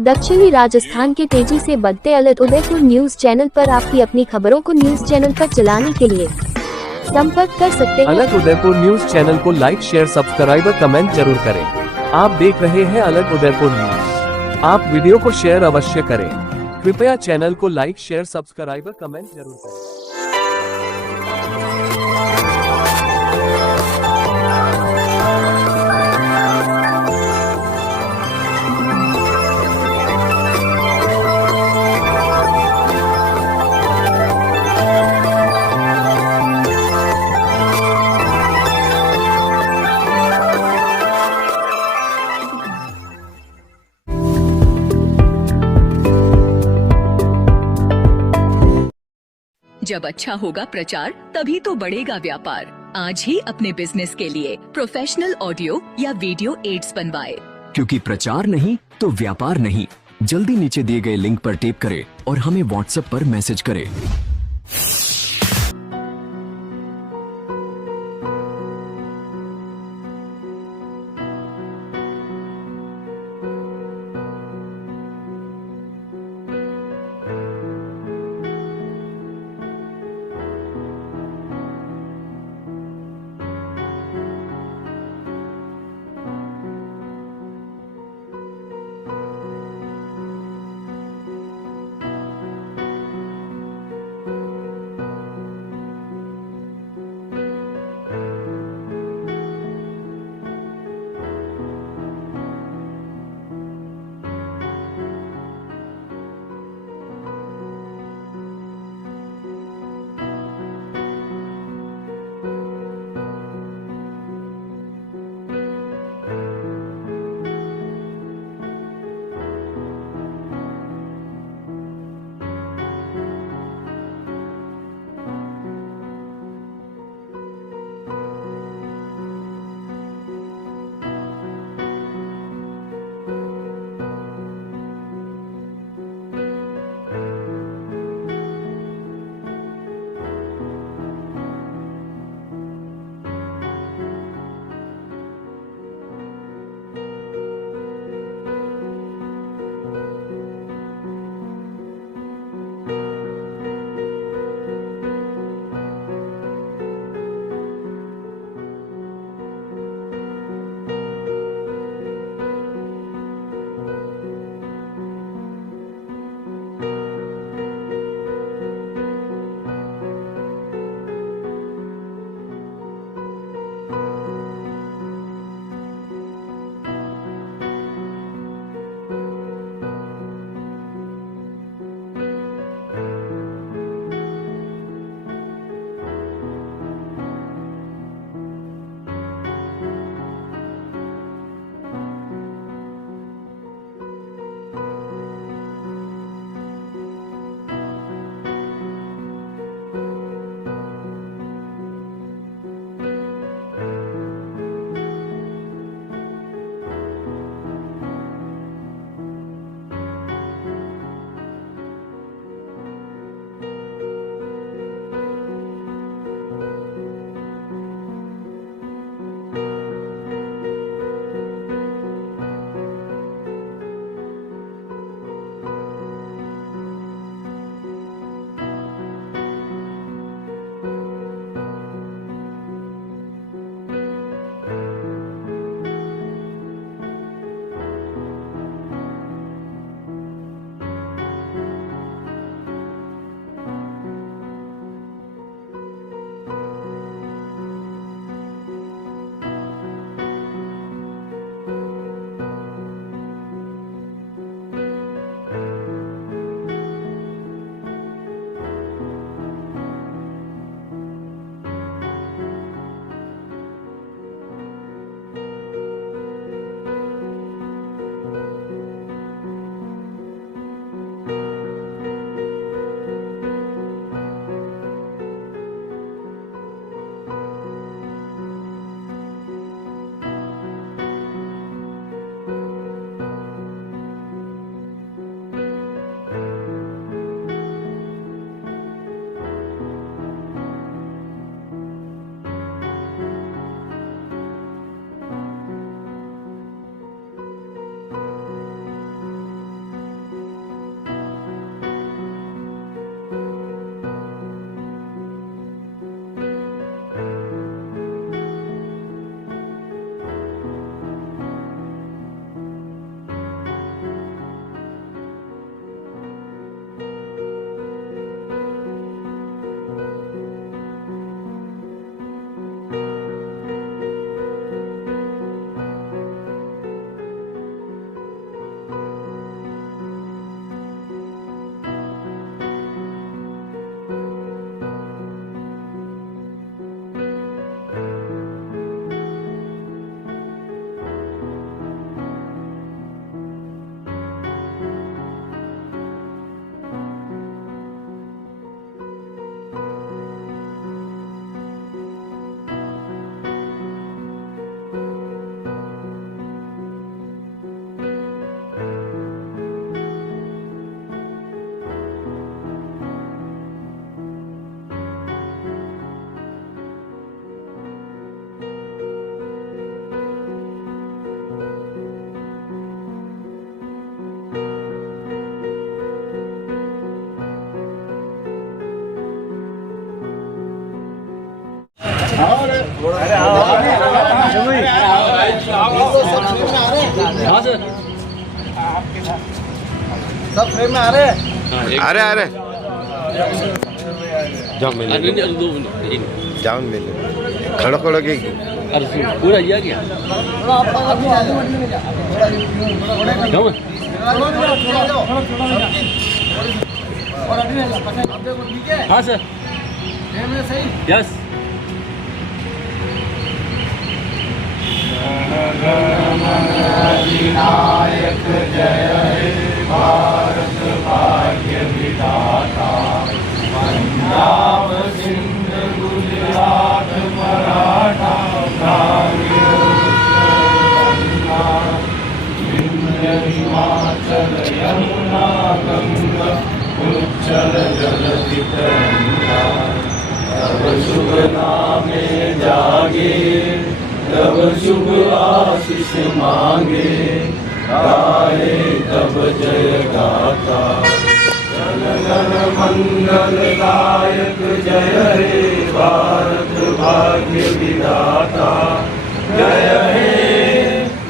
दक्षिणी राजस्थान के तेजी से बढ़ते अलग उदयपुर न्यूज चैनल पर आपकी अपनी खबरों को न्यूज चैनल पर चलाने के लिए संपर्क कर सकते हैं। अलग उदयपुर न्यूज चैनल को लाइक, शेयर, सब्सक्राइब और कमेंट जरूर करें। आप देख रहे हैं अलग उदयपुर न्यूज। आप वीडियो को शेयर अवश्य करें। कृपया चैनल को लाइक, शेयर, सब्सक्राइब और कमेंट जरूर करें। जब अच्छा होगा प्रचार, तभी तो बढ़ेगा व्यापार। आज ही अपने बिजनेस के लिए प्रोफेशनल ऑडियो या वीडियो एड्स बनवाए। क्योंकि प्रचार नहीं तो व्यापार नहीं। जल्दी नीचे दिए गए लिंक पर टैप करें और हमें व्हाट्सएप पर मैसेज करें। हाँ सर। सब फ्रेम में आ रहे हैं। आ रहे जाओ मिल जाओ मिल खड़ो खड़ो के पूरा ये क्या हाँ सर यस नायक जय हे भारत भाग्य विधाता पंजाब सिंध गुजरात मराठा हिमाचल यमुना गंगा उच्चल जलधि तरंगा तब शुभ नामे जागे तब शुभ आशीष मांगे गाए तब जय गाता जन गण मंगल दायक जय हे भारत भाग्य विधाता जय हे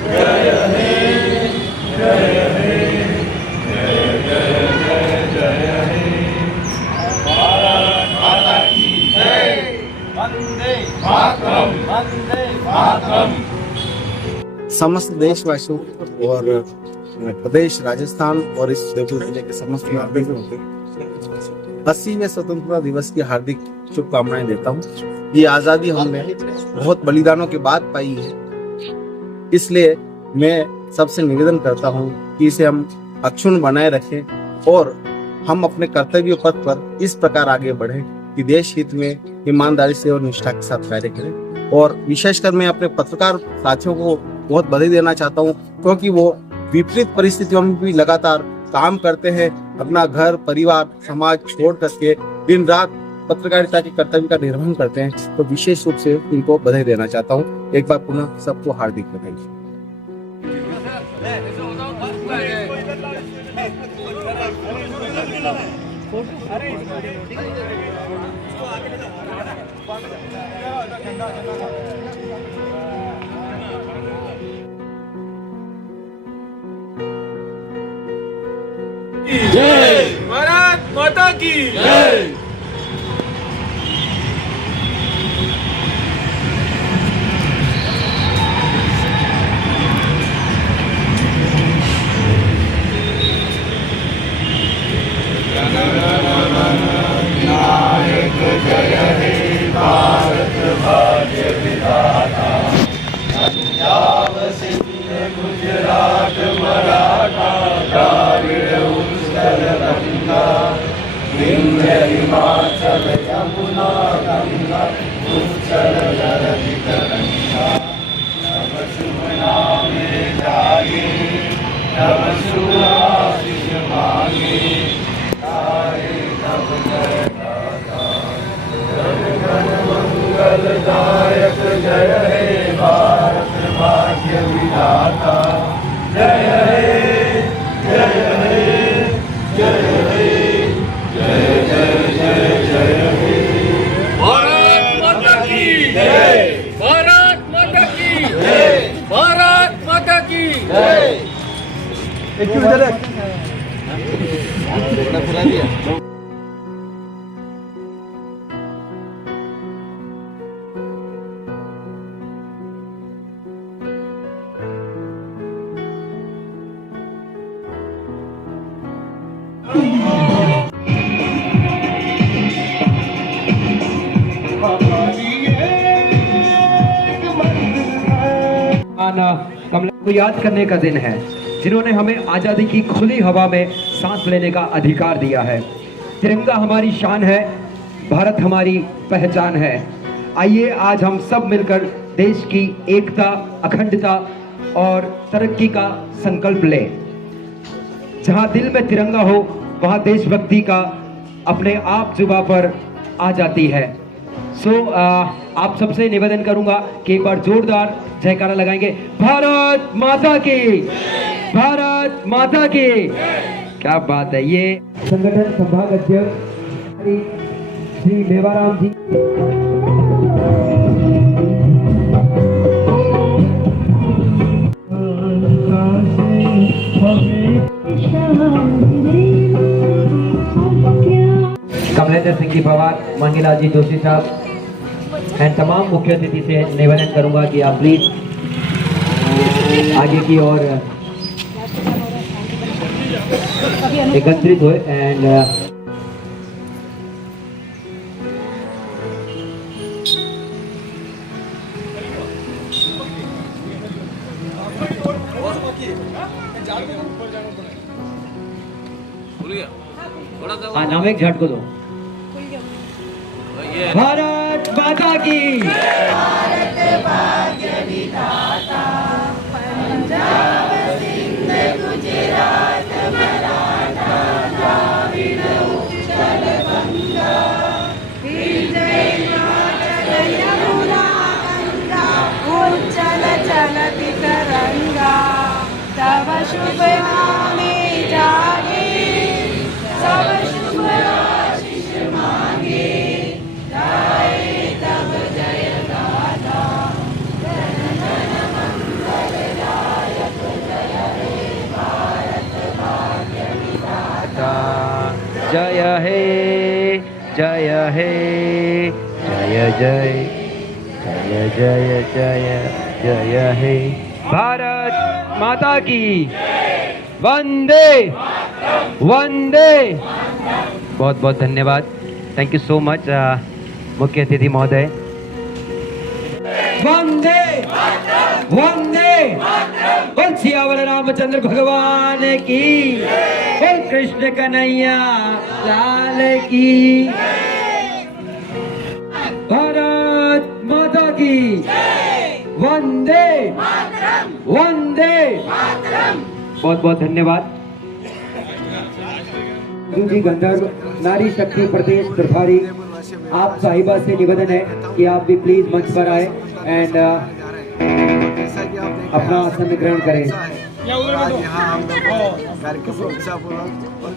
जय हे जय हे जय जय जय जय हे भारत माता की जय वंदे मातरम वंदे मातरम। समस्त देशवासियों और प्रदेश राजस्थान और इस उदयपुर जिले के समस्त नागरिकों को 80वें स्वतंत्रता दिवस की हार्दिक शुभकामनाएं देता हूं। ये आज़ादी हमने बहुत बलिदानों के बाद पाई है, इसलिए मैं सबसे निवेदन करता हूं कि इसे हम अक्षुण्ण बनाए रखें और हम अपने कर्तव्य पथ पर इस प्रकार आगे बढ़ें कि देश हित में ईमानदारी से और निष्ठा के साथ कार्य करें। और विशेषकर मैं अपने पत्रकार साथियों को बहुत बधाई देना चाहता हूं, क्योंकि वो विपरीत परिस्थितियों में भी लगातार काम करते हैं, अपना घर परिवार समाज छोड़ करके दिन रात पत्रकारिता के कर्तव्य का निर्वहन करते हैं। तो विशेष रूप से उनको बधाई देना चाहता हूं। एक बार पुनः सबको हार्दिक बधाई। जय भारत माता की जय। नायक जय हे भारत भाग्य विधाता पंजाब सिंध गुजरात मराठा द्राविड़ उत्कल गंगा विंध्य हिमाचल यमुना गंगा उच्चल जलधि तरंगा तब शुभ नामे जागे तब शुभ आशीष मांगे गाए तब जय गाता जन गण मंगल दायक जय हे भारत भाग्य विधाता जय हे जय हे जय हे जय जय जय जय हे भारत माता की जय। भारत माता की जय भारत माता की जय। कमला को याद करने का दिन है, जिन्होंने हमें आज़ादी की खुली हवा में सांस लेने का अधिकार दिया है। तिरंगा हमारी शान है, भारत हमारी पहचान है। आइए आज हम सब मिलकर देश की एकता, अखंडता और तरक्की का संकल्प लें। जहां दिल में तिरंगा हो वहां देशभक्ति का अपने आप जुबां पर आ जाती है। आप सबसे निवेदन करूंगा कि एक बार जोरदार जयकारा लगाएंगे। भारत माता की, भारत माता की। क्या बात है। ये संगठन संभाग अध्यक्ष श्री मेवाराम जी। कमलेंद्र सिंह जी पवार, मंगीलाल जी जोशी साहब एंड तमाम मुख्य अतिथि से निवेदन करूंगा कि आप प्लीज आगे की ओर एकत्रित हुए एंड नाम एक झट को दो। भारत माता की उज्जल चलति तरंगा तव शुभ नामे जागे सब शुभ आशीष मांगे गाए तब जय गाथा जन जन मंगलदायक जय हे भारत भाग्य विधाता जय हे जय हे जय जय जय जय जय जय हे भारत माता की वंदे वंदे। बहुत बहुत धन्यवाद। थैंक यू सो मच मुख्य अतिथि महोदय। वंदे वंदे बोल सियावर रामचंद्र भगवान की, बोल कृष्ण कन्हैया लाल की, भारत माता की वंदे वंदे। बहुत बहुत धन्यवाद। जी गंधर्व नारी शक्ति प्रदेश प्रभारी आप साहिबा से निवेदन है कि आप भी प्लीज मंच पर आए एंड अपना आसन ग्रहण करें।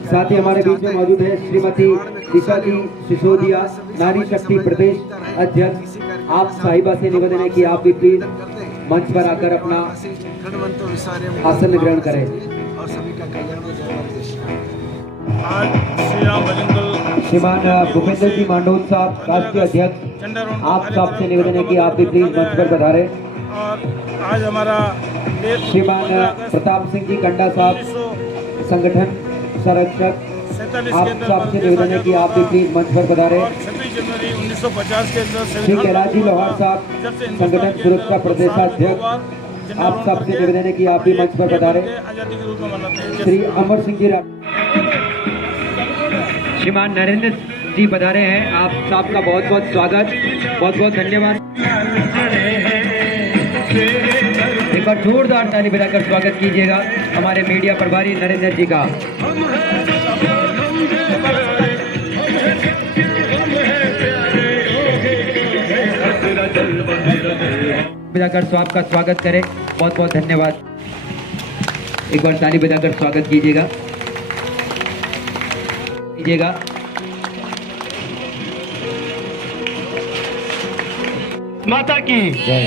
साथ ही हमारे बीच में मौजूद है श्रीमती दिशा जी सिसोदिया, नारी शक्ति प्रदेश अध्यक्ष। आप साहिबा से निवेदन है कि आप भी प्लीज मंच पर आकर अपना आसन ग्रहण करें। और सभी का कल्याण। आज श्री राम भजन दल श्रीमान भूपेंद्र जी मांडोल साहब राष्ट्रीय अध्यक्ष, आप सबसे निवेदन है कि आप भी प्लीज मंच पर पधारे। और आज हमारा श्रीमान प्रताप सिंह जी कंडा साहब संगठन संरक्षक, आप सबसे निवेदन है कि आप भी प्लीज मंच पर पधारे। 26 जनवरी 1950 के अंदर श्री कैलाश जी लोहार साहब संगठन सुरक्षा प्रदेशाध्यक्ष, आप सबसे निवेदन है कि आप भी मंच पर पधारे। आजादी के रूप में मनाते हैं। श्री अमर सिंह जी श्रीमान नरेंद्र जी पधारे हैं, आप साहब का बहुत बहुत स्वागत, बहुत बहुत धन्यवाद। एक बार जोरदार ताली बजाकर स्वागत कीजिएगा हमारे मीडिया प्रभारी नरेंद्र जी का। बजाकर आपका स्वागत करें, बहुत बहुत धन्यवाद। एक बार ताली बजाकर स्वागत कीजिएगा। माता की जय।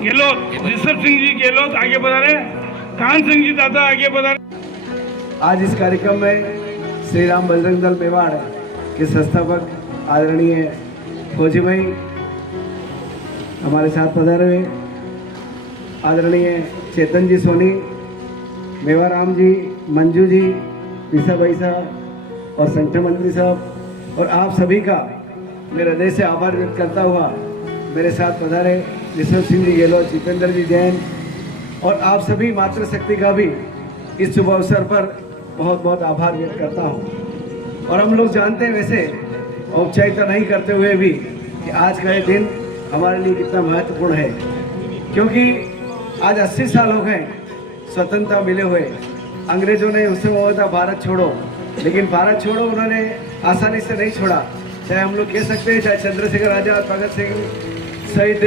गेहलोत, ऋषभ सिंह जी गेहलोत आगे बढ़ा रहे, कान सिंह जी दादा आगे बढ़ा रहे। आज इस कार्यक्रम में श्री राम बजरंग दल मेवाड़ के संस्थापक आदरणीय फौजी भाई हमारे साथ पधारे हुए, आदरणीय चेतन जी सोनी, मेवाराम जी, मंजू जी, पीसा भाई साहब और संगठन मंत्री साहब और आप सभी का मेरे हृदय से आभार व्यक्त करता हुआ मेरे साथ पधारे ऋषभ सिंह जी गेहलोत, जितेंद्र जी जैन और आप सभी मातृशक्ति का भी इस शुभ अवसर पर बहुत बहुत आभार व्यक्त करता हूँ। और हम लोग जानते हैं वैसे औपचारिकता नहीं करते हुए भी कि आज का ये दिन हमारे लिए कितना महत्वपूर्ण है, क्योंकि आज 80 साल हो गए स्वतंत्रता मिले हुए। अंग्रेजों ने उस समय हुआ था भारत छोड़ो, लेकिन भारत छोड़ो उन्होंने आसानी से नहीं छोड़ा। चाहे हम लोग कह सकते हैं, चाहे चंद्रशेखर आजाद, भगत सिंह शहीद,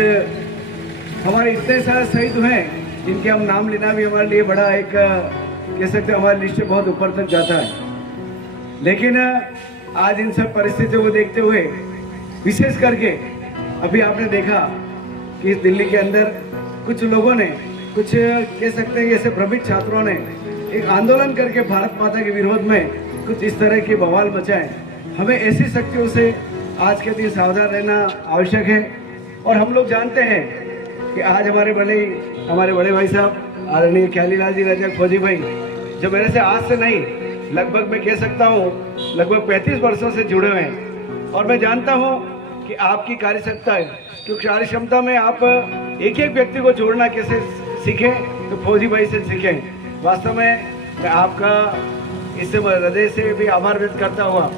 हमारे इतने सारे शहीद हैं जिनके हम नाम लेना भी हमारे लिए बड़ा एक कह सकते हैं हमारी लिस्ट बहुत ऊपर तक जाता है। लेकिन आज इन सब परिस्थितियों को देखते हुए विशेष करके अभी आपने देखा कि इस दिल्ली के अंदर कुछ लोगों ने, कुछ कह सकते हैं ऐसे भ्रमित छात्रों ने एक आंदोलन करके भारत माता के विरोध में कुछ इस तरह की बवाल मचाए। हमें ऐसी शक्तियों से आज के दिन सावधान रहना आवश्यक है। और हम लोग जानते हैं कि आज हमारे बड़े भाई साहब आदरणीय ख्यालीलाल जी रजक फौजी भाई, जो मेरे से आज से नहीं लगभग मैं कह सकता हूँ लगभग 35 वर्षों से जुड़े हुए हैं। और मैं जानता हूँ कि आपकी कार्यक्षमता है, क्योंकि कार्यक्षमता में आप एक एक व्यक्ति को जोड़ना कैसे सीखें तो फौजी भाई से सीखें। वास्तव में मैं आपका इससे हृदय से भी आभार व्यक्त करता हुआ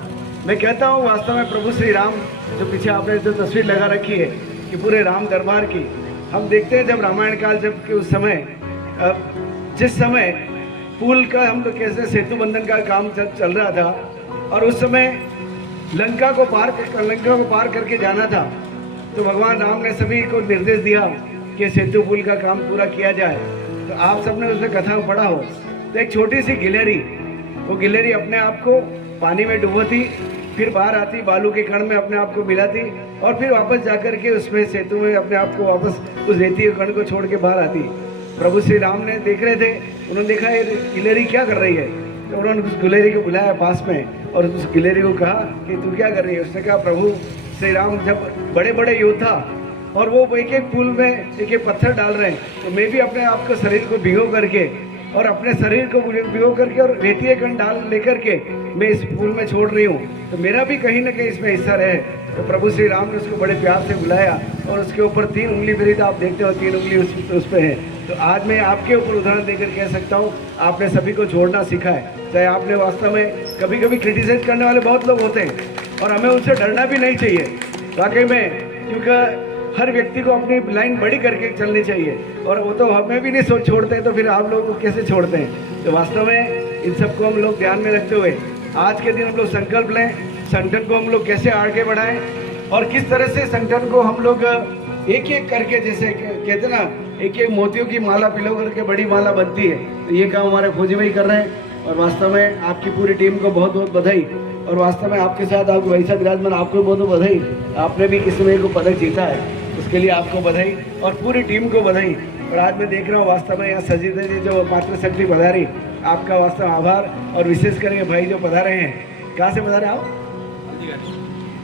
मैं कहता हूँ, वास्तव में प्रभु श्री राम, जो पीछे आपने जो तस्वीर लगा रखी है कि पूरे राम दरबार की, हम देखते हैं जब रामायण काल जब कि उस समय जिस समय पुल का हम लोग कैसे सेतु बंधन का काम चल रहा था और उस समय लंका को पार करके जाना था, तो भगवान राम ने सभी को निर्देश दिया कि सेतु पुल का काम पूरा किया जाए। तो आप सबने उसमें कथा में पढ़ा हो, तो एक छोटी सी गिलहरी, वो गिलहरी अपने आप को पानी में डुबोती, फिर बाहर आती, बालू के कण में अपने आप को मिलाती और फिर वापस जाकर के उसमें सेतु में अपने आप को वापस उस रेती के कण को छोड़ के बाहर आती। प्रभु श्री राम ने देख रहे थे, उन्होंने देखा ये गिलहरी क्या कर रही है, तो उन्होंने उस गिलहरी को बुलाया पास में और उस गिलहरी को कहा कि तू क्या कर रही है। उसने कहा प्रभु श्री राम जब बड़े बड़े योद्धा और वो एक एक पुल में एक एक पत्थर डाल रहे हैं, तो मैं भी अपने आप को शरीर को भिगो करके और अपने शरीर को भिगो करके और रेतीय कण डाल लेकर के मैं इस पुल में छोड़ रही हूँ, तो मेरा भी कहीं ना कहीं इसमें हिस्सा रहे। तो प्रभु श्री राम ने उसको बड़े प्यार से बुलाया और उसके ऊपर 3 उंगली फिरी, तो आप देखते हो 3 उंगली उस पर है। तो आज मैं आपके ऊपर उदाहरण देकर कह सकता हूँ, आपने सभी को छोड़ना सीखा है। चाहे आपने वास्तव में कभी कभी क्रिटिसाइज करने वाले बहुत लोग होते हैं और हमें उनसे डरना भी नहीं चाहिए वाकई में, क्योंकि हर व्यक्ति को अपनी लाइन बड़ी करके चलनी चाहिए और वो तो हमें भी नहीं छोड़ते, तो फिर आप लोगों को कैसे छोड़ते हैं। तो वास्तव में इन सबको हम लोग ध्यान में रखते हुए आज के दिन हम लोग संकल्प लें, संगठन को हम लोग कैसे आगे बढ़ाएं और किस तरह से संगठन को हम लोग एक एक करके, जैसे कहते ना एक एक मोतियों की माला पिलो करके बड़ी माला बनती है, तो ये काम हमारे फौजी भाई कर रहे हैं। और वास्तव में आपकी पूरी टीम को बहुत बहुत बधाई। और वास्तव में आपके साथ आपको भाई साहब विराजमान, आपको बहुत बहुत बधाई। आपने भी किसी में को पदक जीता है, उसके लिए आपको बधाई और पूरी टीम को बधाई। और आज मैं देख रहा हूँ वास्तव में यहाँ सजीदा जी जो मातृशक्ति पधारी, आपका वास्तव आभार। और विशेष करके भाई जो पधारे हैं, कहाँ से पधारे आप?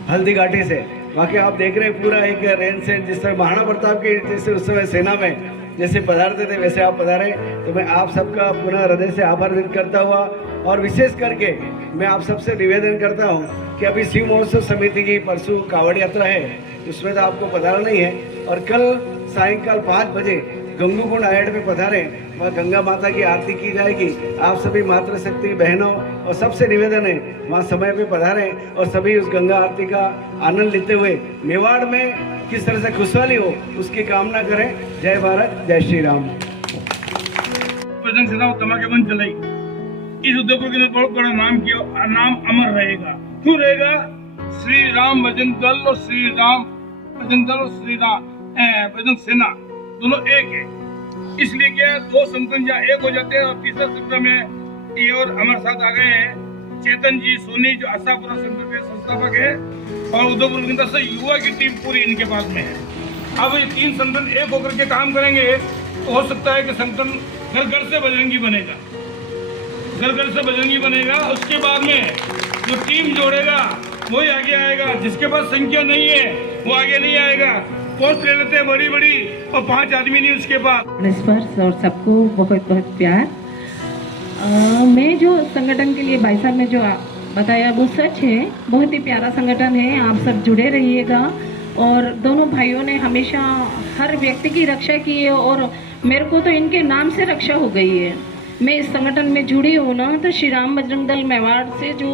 हल्दी घाटी से। वाकई आप देख रहे हैं पूरा एक रेंज सेंट, जिस तरह महाराणा प्रताप के जैसे उस समय सेना में जैसे पधारते थे वैसे आप पधारे। तो मैं आप सबका पुनः हृदय से आभार व्यक्त करता हुआ और विशेष करके मैं आप सबसे निवेदन करता हूँ कि अभी शिव महोत्सव समिति की परसों कावड़ यात्रा है, उसमें तो आपको पधारना नहीं है। और कल सायंकाल 5 बजे गंगूकुंड आयड में पधारें, वहाँ गंगा माता की आरती की जाएगी। आप सभी मातृशक्ति बहनों और सबसे निवेदन है वहाँ समय पे पधारें और सभी उस गंगा आरती का आनंद लेते हुए मेवाड़ में किस तरह से खुशहाली हो उसकी कामना करें। जय भारत, जय श्री राम। तमाकेबंद चलाई, इस उद्योगों के बहुत बड़ा नाम अमर रहेगा। क्यों रहेगा? श्री राम भजन दल और श्री राम भजन दल और श्री राम भजन सेना दोनों एक है। इसलिए क्या 2 संगठन जहाँ एक हो जाते हैं और तीसरा संगठन में ये और हमारे साथ आ गए हैं चेतन जी सोनी, जो आशापुरा संगठन के संस्थापक है, और उद्धवपुर की तरफ से युवा की टीम पूरी इनके पास में है। अब ये 3 संगठन एक होकर के काम करेंगे तो हो सकता है कि संगठन घर घर से बजरंगी बनेगा, घर घर से बजरंगी बनेगा। उसके बाद में जो टीम जोड़ेगा वही आगे आएगा, जिसके पास संख्या नहीं है वो आगे नहीं आएगा। पोस्ट ले लेते हैं बड़ी बड़ी और 5 आदमी नहीं उसके पास। स्पर्श और सबको बहुत बहुत प्यार। मैं जो संगठन के लिए भाई साहब ने जो बताया वो सच है, बहुत ही प्यारा संगठन है। आप सब जुड़े रहिएगा। और दोनों भाइयों ने हमेशा हर व्यक्ति की रक्षा की है और मेरे को तो इनके नाम से रक्षा हो गई है। मैं इस संगठन में जुड़ी हूँ ना, तो श्री राम बजरंग दल मेवाड़ से जो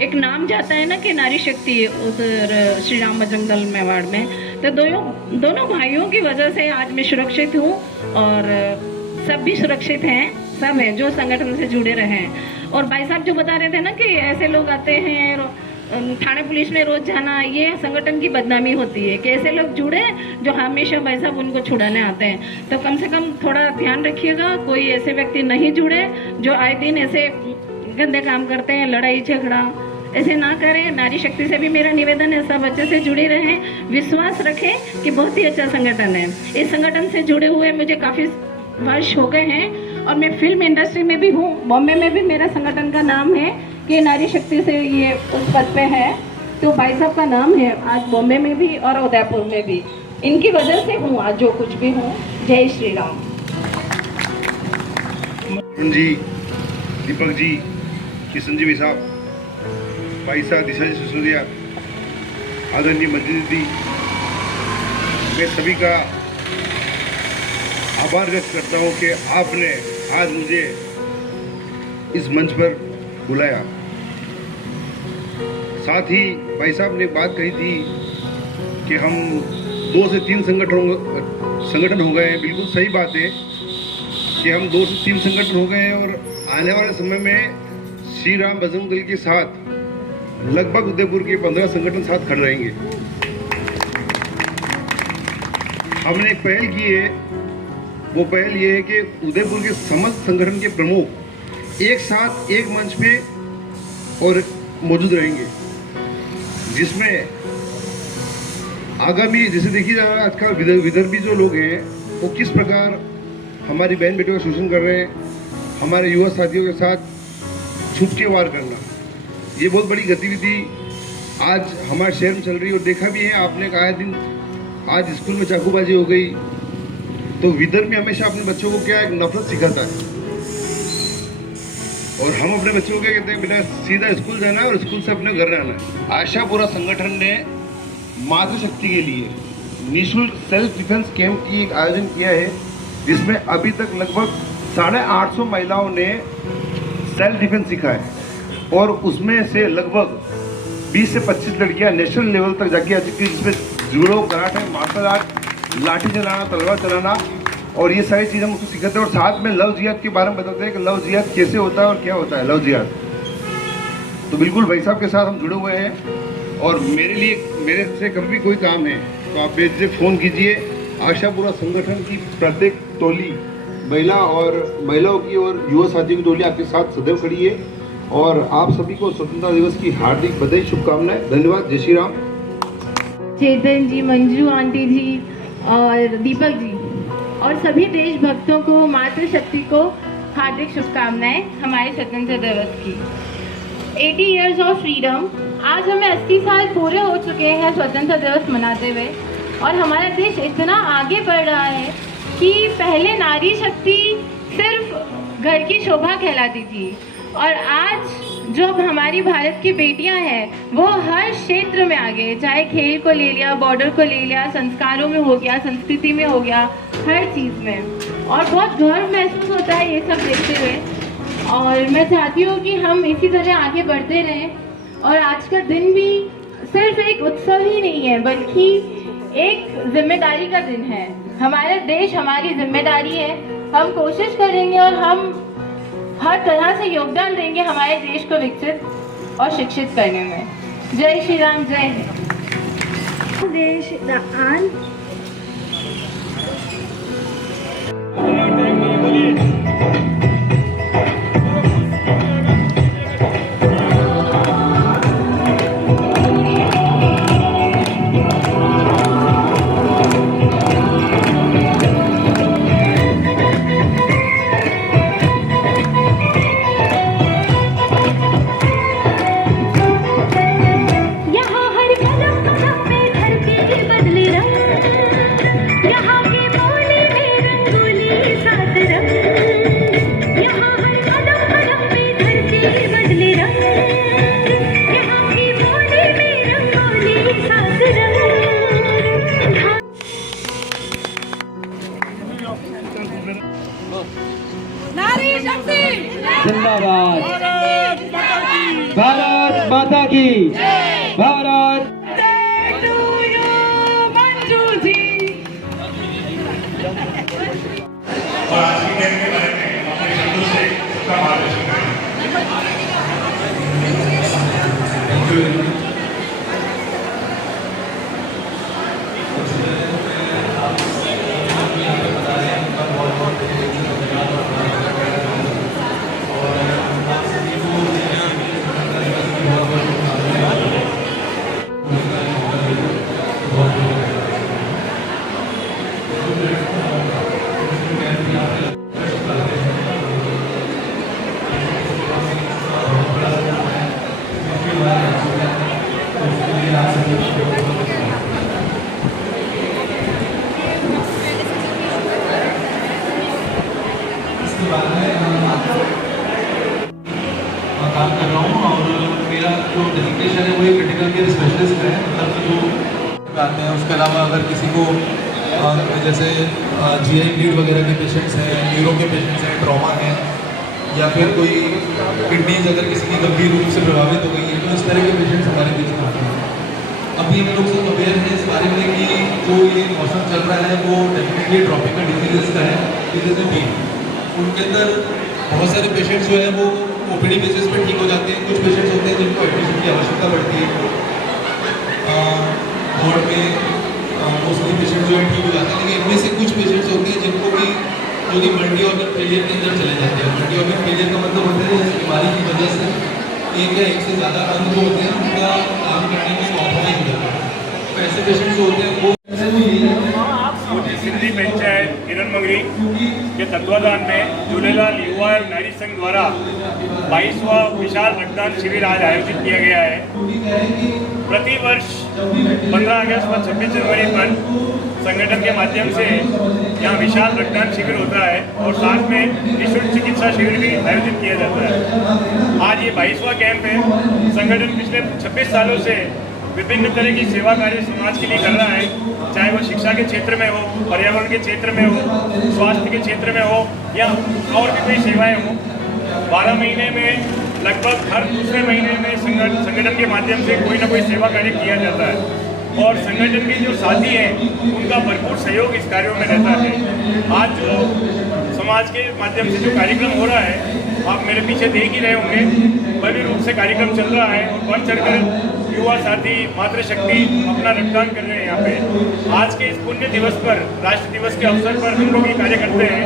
एक नाम जाता है ना कि नारी शक्ति है उधर श्री राम बजरंग दल मेवाड़ में, तो दोनों भाइयों की वजह से आज मैं सुरक्षित हूँ और सब भी सुरक्षित हैं, सब हैं जो संगठन से जुड़े रहे हैं। और भाई साहब जो बता रहे थे ना कि ऐसे लोग आते हैं थाने पुलिस में रोज जाना, ये संगठन की बदनामी होती है कि ऐसे लोग जुड़े जो हमेशा भाई साहब उनको छुड़ाने आते हैं। तो कम से कम थोड़ा ध्यान रखिएगा, कोई ऐसे व्यक्ति नहीं जुड़े जो आए दिन ऐसे गंदे काम करते हैं, लड़ाई झगड़ा ऐसे ना करें। नारी शक्ति से भी मेरा निवेदन है, सब अच्छे से जुड़े रहें, विश्वास रखें कि बहुत ही अच्छा संगठन है। इस संगठन से जुड़े हुए मुझे काफ़ी वर्ष हो गए हैं और मैं फिल्म इंडस्ट्री में भी हूँ। बॉम्बे में भी मेरा संगठन का नाम है कि नारी शक्ति से ये उस पद पे है, तो भाई साहब का नाम है आज बॉम्बे में भी और उदयपुर में भी। इनकी वजह से हूँ आज जो कुछ भी हूँ। जय श्री राम। जी, दीपक जी, किशन जी साहब, भाई साहब दिशा जी सिसोदिया, आदरणीय मंजू दीदी, मैं सभी का आभार व्यक्त करता हूँ कि आपने आज मुझे इस मंच पर बुलाया। साथ ही भाई साहब ने बात कही थी कि हम 2 से 3 संगठन हो गए हैं। बिल्कुल सही बात है कि हम 2 से 3 संगठन हो गए हैं और आने वाले समय में श्री राम बजरंग दल के साथ लगभग उदयपुर के 15 संगठन साथ खड़े रहेंगे। हमने एक पहल की है, वो पहल ये है कि उदयपुर के समस्त संगठन के प्रमुख एक साथ एक मंच पे और मौजूद रहेंगे, जिसमें आगामी जैसे देखिए जा रहा है आजकल विदर्भी जो लोग हैं वो किस प्रकार हमारी बहन बेटियों का शोषण कर रहे हैं, हमारे युवा साथियों के साथ छुपके वार करना, ये बहुत बड़ी गतिविधि आज हमारे शहर में चल रही है। और देखा भी है आपने, कहा दिन आज स्कूल में चाकूबाजी हो गई, तो विदर्भ में हमेशा अपने बच्चों को क्या एक नफरत सिखाता है, और हम अपने बच्चों को क्या कहते हैं, बेटा सीधा स्कूल जाना है और स्कूल से अपने घर रहना है। आशापुरा संगठन ने मातृशक्ति के लिए निःशुल्क सेल्फ डिफेंस कैंप की एक आयोजन किया है, जिसमें अभी तक लगभग 850 महिलाओं ने सेल्फ डिफेंस सीखा है और उसमें से लगभग 20 से 25 लड़कियां नेशनल लेवल तक जाके आ चुकी है, जिसमें जूडो, कराटे, मार्शल आर्ट, लाठी चलाना, तलवार चलाना और ये सारी चीज़ें हम उसको सिखाते हैं। और साथ में लव जिहाद के बारे में बताते हैं कि लव जिहाद कैसे होता है और क्या होता है लव जिहाद। तो बिल्कुल भाई साहब के साथ हम जुड़े हुए हैं और मेरे से कभी भी कोई काम है तो आप मुझे फ़ोन कीजिए। आशापुरा संगठन की प्रत्येक टोली महिलाओं की और युवा साथियों की टोली आपके साथ सदैव खड़ी है और आप सभी को स्वतंत्रता दिवस की हार्दिक बधाई, शुभकामनाएं। धन्यवाद। जय श्री राम। चेतन जी, मंजू आंटी जी और दीपक जी और सभी देशभक्तों को, मातृशक्ति को हार्दिक शुभकामनाएं हमारे स्वतंत्रता दिवस की। 80 इयर्स ऑफ फ्रीडम। आज हमें 80 साल पूरे हो चुके हैं स्वतंत्रता दिवस मनाते हुए और हमारा देश इतना आगे बढ़ रहा है कि पहले नारी शक्ति सिर्फ घर की शोभा कहलाती थी और आज जो हमारी भारत की बेटियां हैं वो हर क्षेत्र में आगे, चाहे खेल को ले लिया, बॉर्डर को ले लिया, संस्कारों में हो गया, संस्कृति में हो गया, हर चीज़ में। और बहुत गर्व महसूस होता है ये सब देखते हुए और मैं चाहती हूँ कि हम इसी तरह आगे बढ़ते रहें। और आज का दिन भी सिर्फ एक उत्सव ही नहीं है बल्कि एक जिम्मेदारी का दिन है। हमारा देश हमारी जिम्मेदारी है। हम कोशिश करेंगे और हम हर तरह से योगदान देंगे हमारे देश को विकसित और शिक्षित करने में। जय श्री राम, जय हिंद। देश दान जिंदाबाद। भारत माता की भारत। और आज के कैंप के बारे में अपने शब्दों से सबका मार्गदर्शन करेंगे। के बारे में काम कर रहा हूँ और मेरा जो डेजिग्नेशन है वो एक क्रिटिकल केयर स्पेशलिस्ट है। मतलब जो आते हैं उसके अलावा अगर किसी को जैसे GI ब्लीड वगैरह के पेशेंट्स हैं, न्यूरो के पेशेंट्स हैं, ट्रॉमा हैं, या फिर कोई किडनीज अगर किसी की गंभीर रूप से प्रभावित हो गई है, तो इस तरह के पेशेंट्स हमारे बीच में आते हैं। अभी हम लोग सब अवेयर हैं इस बारे में कि जो ये मौसम चल रहा है वो डेफिनेटली ट्रॉपिकल डिजीजेस का है, डिजीज भी उनके अंदर बहुत सारे पेशेंट्स जो है वो OPD बेसिस पे ठीक हो जाते हैं। कुछ पेशेंट्स होते हैं जिनको एडमिशन की आवश्यकता पड़ती है, वार्ड में मोस्टली पेशेंट जो है ठीक हो जाते हैं, लेकिन इनमें से कुछ पेशेंट्स होते हैं जिनको भी जो कि मल्टी ऑर्गन फेलियर के अंदर चले जाते हैं। मल्टी ऑर्गन फेलियर का मतलब होता है इस बीमारी की वजह से एक या एक से ज़्यादा अंग जो होते हैं उनका काम करने में कॉम्प्रोमाइज हो जाता है। तो ऐसे पेशेंट्स जो होते हैं वो सिंधी पंचायत किरण मगरी के तत्वाधान में झूलेलाल युवा एवं नारी संघ द्वारा 22वां विशाल रक्तदान शिविर आज आयोजित किया गया है। प्रति वर्ष 15 अगस्त व 26 जनवरी पर संगठन के माध्यम से यहाँ विशाल रक्तदान शिविर होता है और साथ में निःशुल्क चिकित्सा शिविर भी आयोजित किया जाता है। आज ये 22वां कैंप है। संगठन पिछले 26 सालों से विभिन्न तरह की सेवा कार्य समाज के लिए कर रहा है, चाहे वो शिक्षा के क्षेत्र में हो, पर्यावरण के क्षेत्र में हो, स्वास्थ्य के क्षेत्र में हो या और भी कोई सेवाएं हो। 12 महीने में लगभग हर दूसरे महीने में संगठन के माध्यम से कोई ना कोई सेवा कार्य किया जाता है और संगठन के जो साथी हैं उनका भरपूर सहयोग इस कार्यों में रहता है। आज जो समाज के माध्यम से जो कार्यक्रम हो रहा है, आप मेरे पीछे देख ही रहे होंगे, भव्य रूप से कार्यक्रम चल रहा है और बढ़ चढ़कर युवा साथी मातृशक्ति अपना रक्तदान कर रहे हैं यहाँ पे। आज के इस पुण्य दिवस पर, राष्ट्र दिवस के अवसर पर हम लोग ये कार्य करते हैं।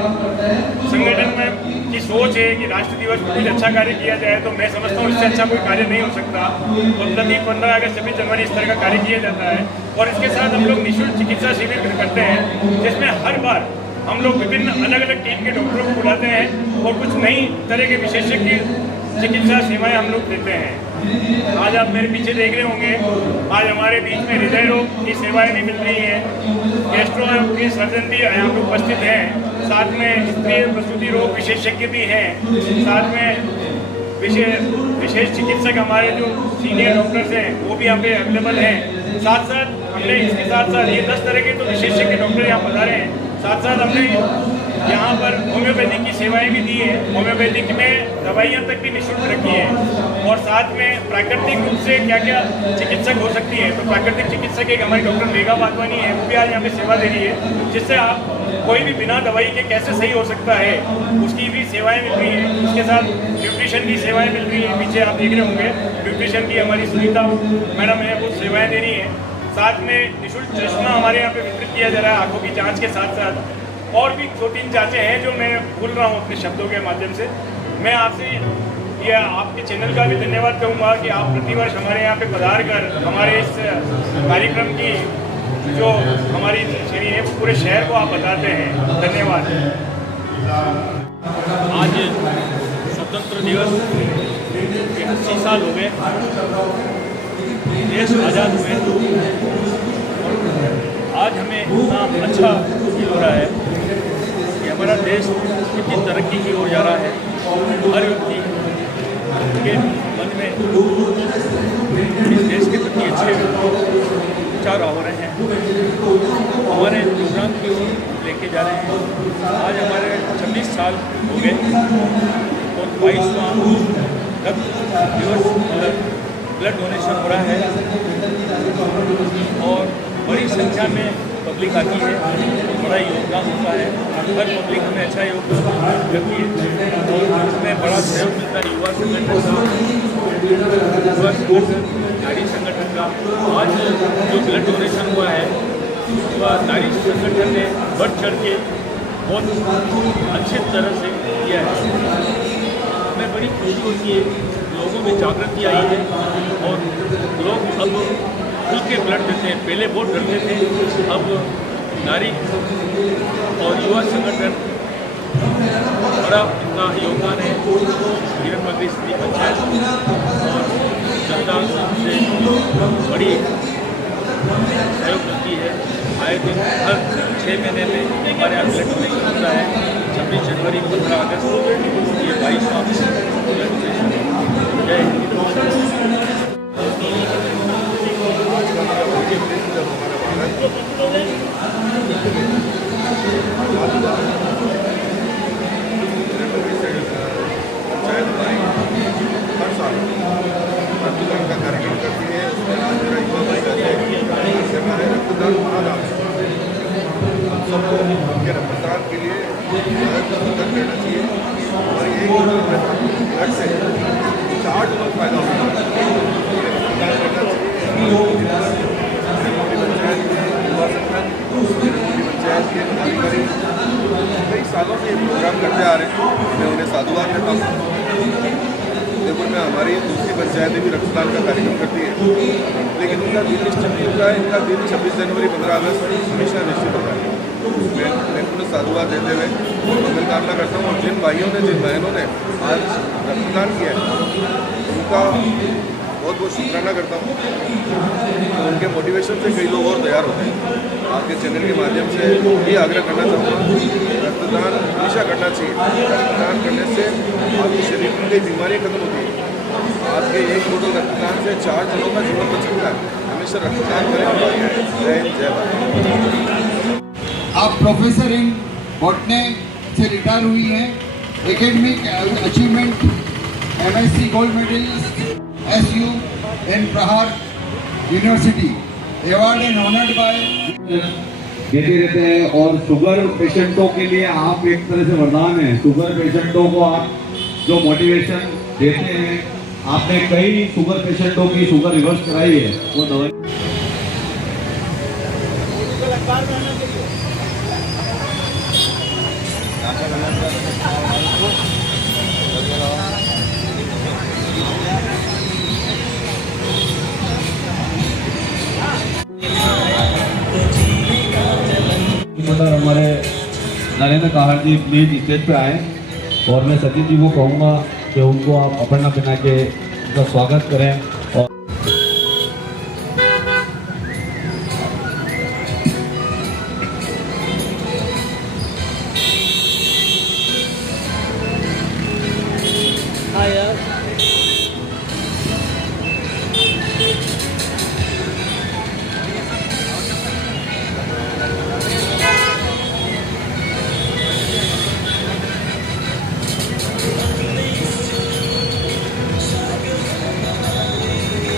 संगठन में की सोच है कि राष्ट्र दिवस पर कुछ अच्छा कार्य किया जाए, तो मैं समझता हूँ इससे अच्छा कोई कार्य नहीं हो सकता। और प्रति 15 अगस्त 26 जनवरी इस तरह का कार्य किया जाता है और इसके साथ हम लोग निःशुल्क चिकित्सा शिविर भी करते हैं, जिसमें हर बार हम लोग विभिन्न अलग अलग टीम के डॉक्टरों को बुलाते हैं और कुछ नई तरह के विशेषज्ञ चिकित्सा सेवाएं हम लोग देते हैं। आज आप मेरे पीछे देख रहे होंगे, आज हमारे बीच में हृदय रोग की सेवाएं भी मिल रही हैं, गैस्ट्रो के सर्जन भी यहाँ पर उपस्थित हैं, साथ में स्त्री प्रसूति रोग विशेषज्ञ भी हैं, साथ में विशेष चिकित्सक हमारे जो सीनियर डॉक्टर्स हैं वो भी यहाँ पे अवेलेबल हैं। साथ साथ हमने इसके साथ साथ ये 10 तरह के तो विशेषज्ञ डॉक्टर यहाँ पधारे हैं। साथ साथ हमने यहाँ पर होम्योपैथिक की सेवाएं भी दी है। होम्योपैथिक में दवाइयाँ तक भी निःशुल्क रखी है और साथ में प्राकृतिक रूप से क्या क्या चिकित्सक हो सकती है, तो प्राकृतिक चिकित्सक एक हमारी डॉक्टर मेघा वाधवानी है, वो भी आज यहाँ पे सेवा दे रही है, जिससे आप कोई भी बिना दवाई के कैसे सही हो सकता है उसकी भी सेवाएं मिल रही हैं। उसके साथ न्यूट्रिशन की सेवाएं मिल रही हैं, पीछे आप देख रहे होंगे न्यूट्रिशन की हमारी सुनीता मैडम है, वो सेवाएं दे रही हैं। साथ में निःशुल्क चश्मा हमारे यहाँ पे वितरित किया जा रहा है आंखों की जांच के साथ साथ, और भी 2-3 जांचें हैं जो मैं भूल रहा हूँ अपने शब्दों के माध्यम से। मैं आपसे या आपके चैनल का भी धन्यवाद कहूँगा कि आप प्रतिवर्ष हमारे यहाँ पे पधार कर हमारे इस कार्यक्रम की जो हमारी श्रेणी है पूरे शहर को आप बताते हैं। धन्यवाद। आज स्वतंत्र दिवस 80 साल हो गए, देश आज़ाद हुए। आज हमें इतना अच्छा फील हो रहा है कि हमारा देश कितनी तरक्की की ओर जा रहा है। हर व्यक्ति के मन में इस देश के प्रति अच्छे विचार हो रहे हैं, हमारे प्रोग्राम की ओर लेके जा रहे हैं। आज हमारे 26 साल हो गए और 22वां रक्त दिवस मतलब ब्लड डोनेशन हो रहा है और बड़ी संख्या में पब्लिक आती है, बड़ा योगदान होता है। हर पब्लिक हमें अच्छा योगदान करती है और उसमें बड़ा सहयोग मिलता है युवा संगठन नारी संगठन का। आज जो ब्लड डोनेशन हुआ है वह नारी संगठन ने बढ़ चढ़ के बहुत अच्छी तरह से किया है। हमें बड़ी खुशी होती है, लोगों में जागृति आई है और लोग अब खुल के ब्लड देते हैं। पहले बहुत डरते थे, अब नारी और युवा संगठन बड़ा इतना योगदान है। किरण मगरी सिंधी पंचायत और जनता से बड़ी सहयोग मिलती है। आए दिन हर 6 महीने में हमारे यहाँ ब्लड डोनेशन होता है। 26 जनवरी 15 स्वागत ये 22वां जय हिंद। हर साल रक्तदान का कार्यक्रम करती है। उसमें आज मेरा युवा भाई करना है रक्तदान महादान। हम सबको उनके रक्तदान के लिए मदद करना चाहिए और एक ब्लड से 4 लोग फायदा होगा। रक्तदान करना चाहिए। पंचायत में युवा संगठन पंचायत के अधिकारी कई सालों से ये प्रोग्राम करते आ रहे हैं। मैं उन्हें साधुवाद देता हूँ। उदयपुर में हमारी दूसरी पंचायतें भी रक्तदान का कार्यक्रम करती है, लेकिन उनका दिन निश्चित नहीं होता है। इनका दिन 26 जनवरी 15 अगस्त हमेशा निश्चित होता है। मैं उन्हें साधुवाद देते हुए मंगल कामना करता हूँ और जिन भाइयों ने जिन बहनों ने आज रक्तदान किया है उनका बहुत बहुत शुक्राना करता हूँ। तो उनके मोटिवेशन से कई लोग और तैयार होते हैं। आपके चैनल के माध्यम से ये आग्रह करना चाहूँगा, रक्तदान हमेशा करना चाहिए। रक्तदान करने से आपके शरीर की कई बीमारियाँ खत्म होती है। आपके एक बोतल रक्तदान से 4 जनों का जीवन बच सकता है। हमेशा रक्तदान करें। जय हिंद, जय भारत। आप प्रोफेसर इन बॉटनी से रिटायर हुई हैं। Academic achievement MSc gold medallist SU in Prahar University, award and honored by देते रहते हैं। और शुगर पेशेंटों के लिए आप एक तरह से वरदान हैं। शुगर पेशेंटों को आप जो मोटिवेशन देते हैं, आपने कई शुगर पेशेंटों की शुगर रिवर्स कराई है। वो दवाई हमारे नरेंद्र काहड़ जी प्लीज स्टेज पे आए और मैं सचिन जी को कहूँगा कि उनको आप अपना बना के उनका स्वागत करें। और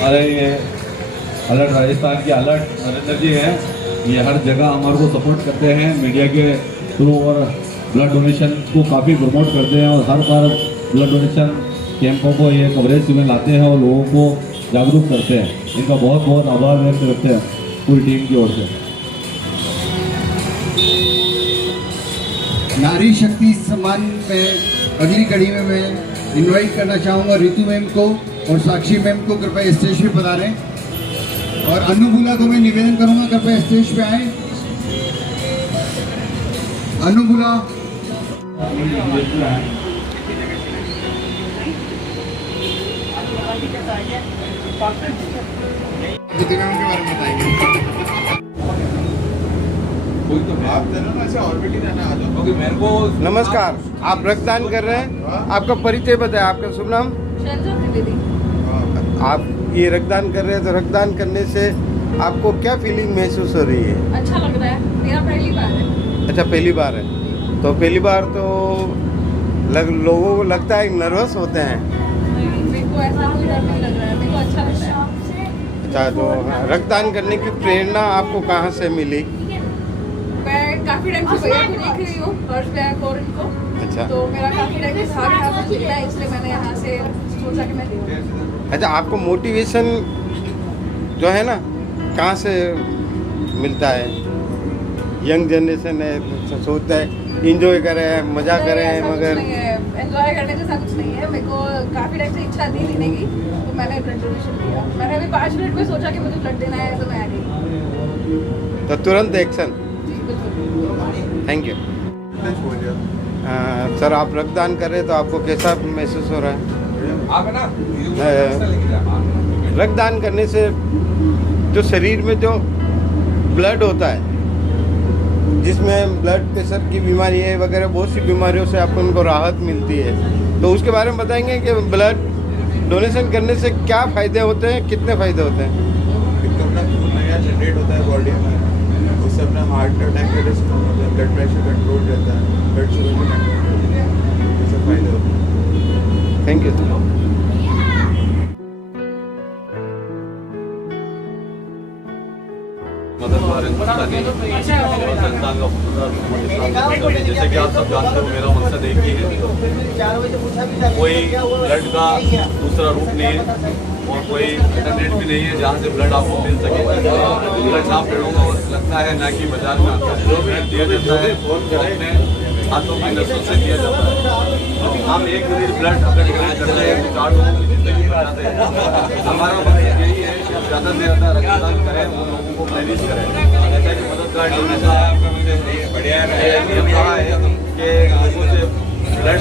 हमारे ये अलर्ट राजस्थान के अलर्ट नरेंद्र जी हैं। ये हर जगह हमारे को सपोर्ट करते हैं मीडिया के थ्रू और ब्लड डोनेशन को काफ़ी प्रमोट करते हैं और हर बार ब्लड डोनेशन कैंपों को ये कवरेज में लाते हैं और लोगों को जागरूक करते हैं। इनका बहुत बहुत आभार व्यक्त करते हैं पूरी टीम की ओर से। नारी शक्ति सम्मान में अगली कड़ी में मैं इनवाइट करना चाहूँगा रितु मैम को और साक्षी मैम को। कृपया स्टेज पे पधारें। और अनुबुला को मैं निवेदन करूंगा कृपया स्टेज पे आए। अनुबुला के बारे में बताएंगे। कोई तो बात करना ना, ऐसे ऑर्बिट जाना आ जाओ। ओके, मेरे को नमस्कार। आप रक्तदान कर रहे हैं, आपका परिचय बताएं, आपका शुभ नाम। आप ये रक्तदान कर रहे हैं, तो रक्तदान करने से आपको क्या फीलिंग महसूस हो रही है? अच्छा लग रहा है, मेरा पहली बार है। अच्छा, पहली बार है तो पहली बार तो लोगों को लगता है नर्वस होते हैं। मेरे को ऐसा कोई डर नहीं लग रहा है, मेरे को अच्छा लगता है। अच्छा, तो रक्तदान करने की प्रेरणा आपको कहाँ से मिली? मैं काफी टाइम से भैया को देख रही हूँ, हर्ष भैया को और इनको। अच्छा, तो मेरा काफी टाइम से भाग रहा था, इसलिए मैंने यहाँ से सोचा कि मैं दूँ। अच्छा, आपको मोटिवेशन जो है ना कहाँ से मिलता है? यंग जनरेशन है, सोचता है इंजॉय करें, मजा करें, मगर एंजॉय करने जैसा कुछ नहीं है। मेरे को काफी टाइम से इच्छा थी लेने की, तो मैंने ब्लड डोनेशन दिया। मैंने अभी 5 मिनट में सोचा कि मुझे ब्लड देना है, तो मैं आ गई। तो तुरंत एक्शन। Thank you sir. आप रक्तदान कर रहे हैं तो आपको कैसा महसूस हो रहा है? रक्तदान करने से जो शरीर में जो ब्लड होता है जिसमें ब्लड प्रेशर की बीमारी है वगैरह बहुत सी बीमारियों से आपको उनको राहत मिलती है। तो उसके बारे में बताएंगे कि ब्लड डोनेशन करने से क्या फ़ायदे होते हैं, कितने फ़ायदे होते हैं? एक तो अपना खून नया जनरेट होता है बॉडी में, उससे अपना हार्ट अटैक का रिस्क कम होता है, ब्लड प्रेशर कंट्रोल रहता है, ब्लड शुगर भी कंट्रोल रहता है, ये सब फायदे होते हैं। Thank you. जैसे कि आप सब जानते हो, मेरा मकसद एक ही है, कोई ब्लड का दूसरा रूप नहीं है और कोई इंटरनेट भी नहीं है जहाँ से ब्लड आपको मिल सके। ब्लड आप पेड़ों को लगता है, ना कि बाजार में आता है। जो ब्लड दिया जाता है वो अपने हाथों की नसों से दिया जाता है। हम एक यूनिट ब्लड अगर डोनेट करते हैं तो 4 लोगों की जिंदगी बचाते हैं। हमारा मकसद यही है कि ज़्यादा से ज़्यादा रक्तदान करें, उन लोगों को प्रेरित करें। जैसा कि मददगार डोनेशन बढ़िया है कि लोगों से ब्लड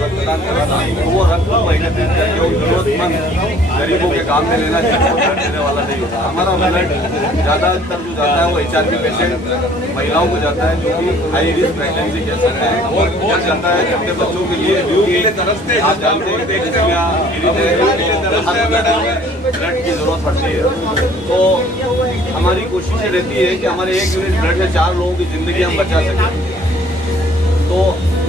रक्तदान करना, वो रक्त को एकत्रित करके उन जरूरतमंद गरीबों के काम में लेना, जिनको ब्लड देने वाला नहीं होता। हमारा ब्लड ज़्यादातर जो जाता है वो HIV पेशेंट महिलाओं को जाता है, जो कि हाई रिस्क प्रेगनेंसी कह सकते हैं, और जाता है अपने बच्चों के लिए। आप जानते हैं ब्लड की जरूरत पड़ती है, तो हमारी कोशिश रहती है कि हमारे 1 यूनिट ब्लड से 4 लोगों की ज़िंदगी हम बचा सकें। तो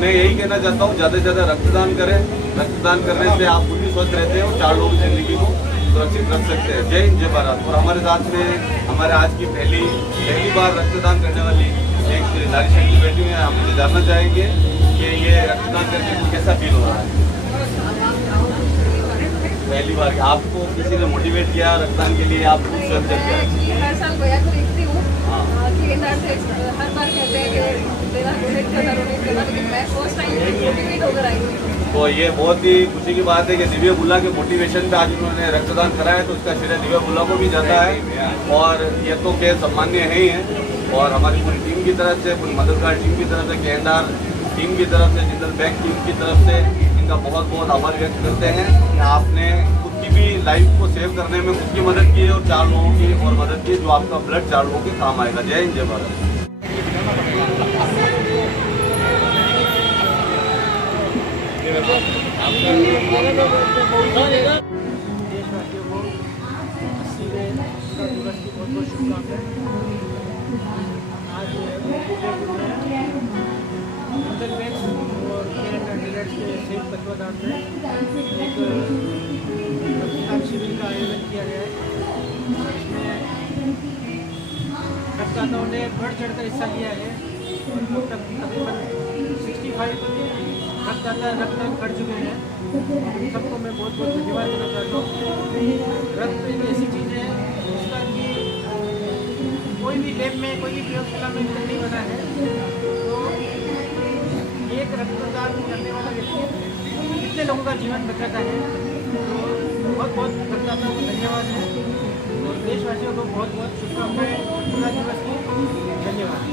मैं यही कहना चाहता हूँ, ज़्यादा से ज़्यादा रक्तदान करें। रक्तदान करने से आप खुद भी स्वस्थ रहते हैं और 4 लोगों की ज़िंदगी को सुरक्षित रख सकते हैं। जय हिंद, जय भारत। और हमारे साथ में हमारे आज की पहली बार रक्तदान करने वाली एक नारी शक्ति बेटी हैं। हम मुझे जानना चाहेंगे कि ये रक्तदान करके को कैसा फील हो रहा है? पहली बार आपको किसी ने मोटिवेट किया रक्तदान के लिए? आप खुद स्वयं करके हर साल गोया को देखती हूँ कि हर बार कहते हैं कि मेरा डोनेट करना, लेकिन मैं फर्स्ट टाइम मोटिवेट होकर आई हूँ। तो ये बहुत ही खुशी की बात है कि दिव्य बुल्ला के मोटिवेशन पे आज उन्होंने रक्तदान कराया, तो उसका श्रेय दिव्य बुल्ला को भी जाता है। और ये तो क्या सम्मान्य है ही है। और हमारी पूरी टीम की तरफ से, पूरी मददगार टीम की तरफ से, केंद्र टीम की तरफ से, जिंदल बैंक टीम की तरफ से इनका बहुत बहुत आभार व्यक्त करते हैं कि आपने खुद की भी लाइफ को सेव करने में खुद की मदद की है और 4 लोगों की और मदद की, जो आपका ब्लड 4 लोगों के काम आएगा। जय हिंद, जय भारत। देशवासियों को 80वें दिवस की बहुत बहुत शुभकामनाएं। आज मंडल बैंक और केरल डीलर्स के संयुक्त तत्वाधान में एक रक्तदान शिविर का आयोजन किया गया है। इसमें रक्तदाताओं ने बढ़ चढ़कर हिस्सा लिया है और तकरीबन 65 रक्तदाता रक्तदान कर चुके हैं। सबको मैं बहुत बहुत धन्यवाद देना चाहता हूँ। रक्त एक ऐसी चीज़ है जिसका कि कोई भी लैब में, कोई भी प्रयोगशाला में नहीं बना है। तो एक रक्तदान करने वाला व्यक्ति कितने लोगों का जीवन बचाता है। तो बहुत बहुत रक्तदाताओं को धन्यवाद है और देशवासियों को बहुत बहुत शुभकामनाएं रक्तदान दिवस की। धन्यवाद।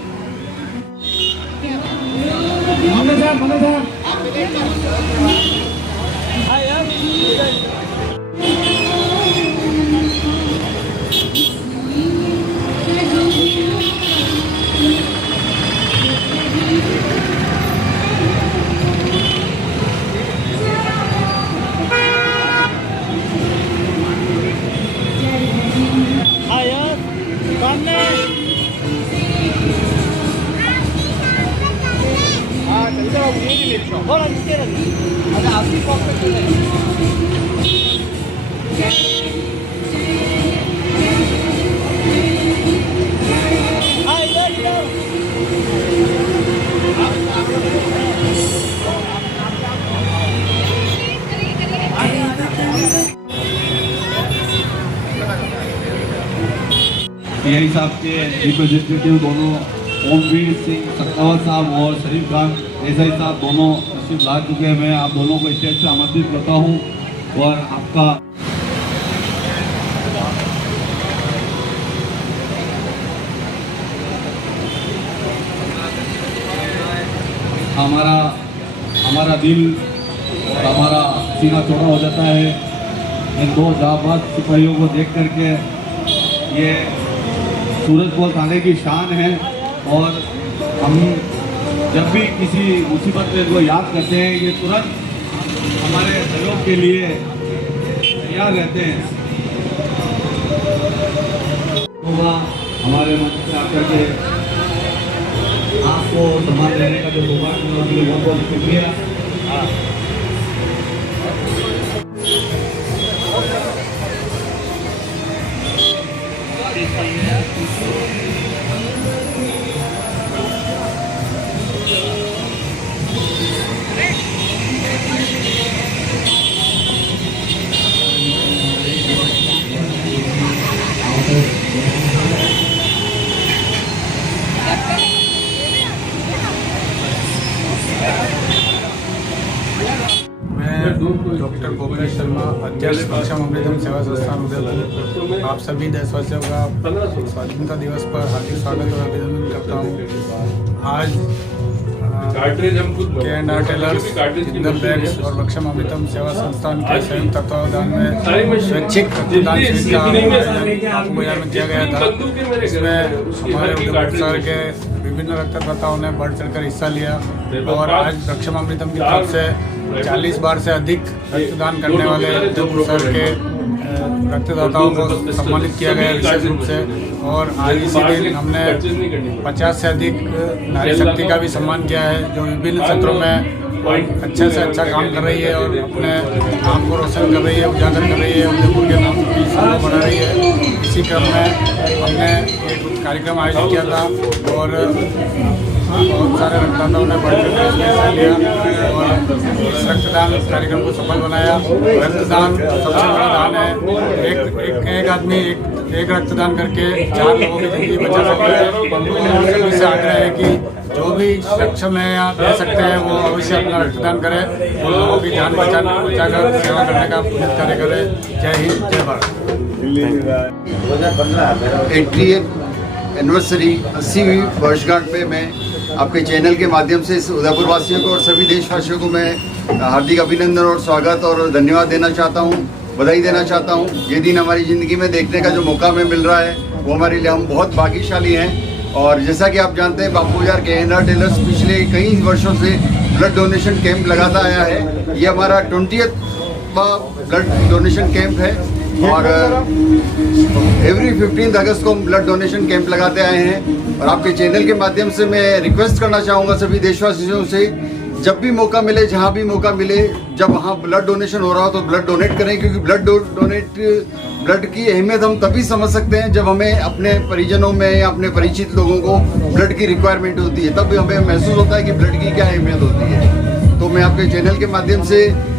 पीआई साहब के रिप्रेजेंटेटिव दोनों ओमवीर सिंह सत्तावत साहब और शरीफ खान देसाई साहब दोनों तशरीफ ला चुके हैं। मैं आप दोनों को स्टेज से आमंत्रित करता हूं और आपका हमारा दिल और हमारा सीना चौड़ा हो जाता है इन 2 जाबाज सिपाहियों को देख करके। ये सूरजपोल थाने की शान है और हम जब भी किसी मुसीबत में इनको याद करते हैं ये तुरंत हमारे सहयोग के लिए तैयार रहते हैं। हमारे मंच से आकर के आपको सम्मान देने का जो मौका मिला उसके लिए बहुत बहुत शुक्रिया। डॉक्टर गोपाल शर्मा, अध्यक्ष सक्षम अमृतम सेवा संस्थान उदयपुर, आप सभी देशवासियों का स्वतंत्रता दिवस पर हार्दिक स्वागत और अभिनंदन करता हूँ। आज K&R टेलर्स, जिंदल बैग्स और सक्षम अमृतम सेवा संस्थान के संयुक्त तत्वावधान में स्वैच्छिक रक्तदान शिविर का आयोजन आपको बाजार में किया गया था। इसमें हमारे उदयपुर शहर के विभिन्न रक्तदाताओं ने बढ़ चढ़कर हिस्सा लिया और आज सक्षम अमृतम की तरफ से 40 बार से अधिक रक्तदान करने वाले उदयपुर शहर के रक्तदाताओं को सम्मानित किया गया विशेष रूप से। और आज इसी दिन हमने 50 से अधिक नारी शक्ति का भी सम्मान किया है जो विभिन्न क्षेत्रों में अच्छे से अच्छा काम कर रही है और अपने नाम को रोशन कर रही है, उजागर कर रही है, उदयपुर के नाम की शोभा बढ़ा रही है। इसी क्रम में हमने एक कार्यक्रम आयोजित किया था और बहुत सारे रक्तदाताओं ने बढ़ चढ़कर इसमें हिस्सा लिया और इस रक्तदान कार्यक्रम को सफल बनाया। रक्तदान सबसे बड़ा दान है। एक आदमी एक रक्तदान करके 4 लोगों की जिंदगी बचा सकता है। सभी से आग्रह है कि जो भी सक्षम है या दे सकते हैं वो अवश्य अपना रक्तदान करें और लोगों की जान बचाकर सेवा करने का पुण्य कार्य करें। जय हिंद, जय भारत। 80th एनिवर्सरी 80वीं वर्षगांठ पे मैं आपके चैनल के माध्यम से इस उदयपुर वासियों को और सभी देशवासियों को मैं हार्दिक अभिनंदन और स्वागत और धन्यवाद देना चाहता हूँ, बधाई देना चाहता हूँ। ये दिन हमारी ज़िंदगी में देखने का जो मौका हमें मिल रहा है वो हमारे लिए हम बहुत भाग्यशाली हैं। और जैसा कि आप जानते हैं बापू बाजार K&R टेलर्स पिछले कई वर्षों से ब्लड डोनेशन कैंप लगाता आया है। ये हमारा 20th ब्लड डोनेशन कैंप है और एवरी 15 अगस्त को हम ब्लड डोनेशन कैंप लगाते आए हैं। और आपके चैनल के माध्यम से मैं रिक्वेस्ट करना चाहूँगा सभी देशवासियों से, जब भी मौका मिले, जहाँ भी मौका मिले, जब वहाँ ब्लड डोनेशन हो रहा हो तो ब्लड डोनेट करें, क्योंकि ब्लड की अहमियत हम तभी समझ सकते हैं जब हमें अपने परिजनों में या अपने परिचित लोगों को ब्लड की रिक्वायरमेंट होती है, तब हमें महसूस होता है कि ब्लड की क्या अहमियत होती है। तो मैं आपके चैनल के माध्यम से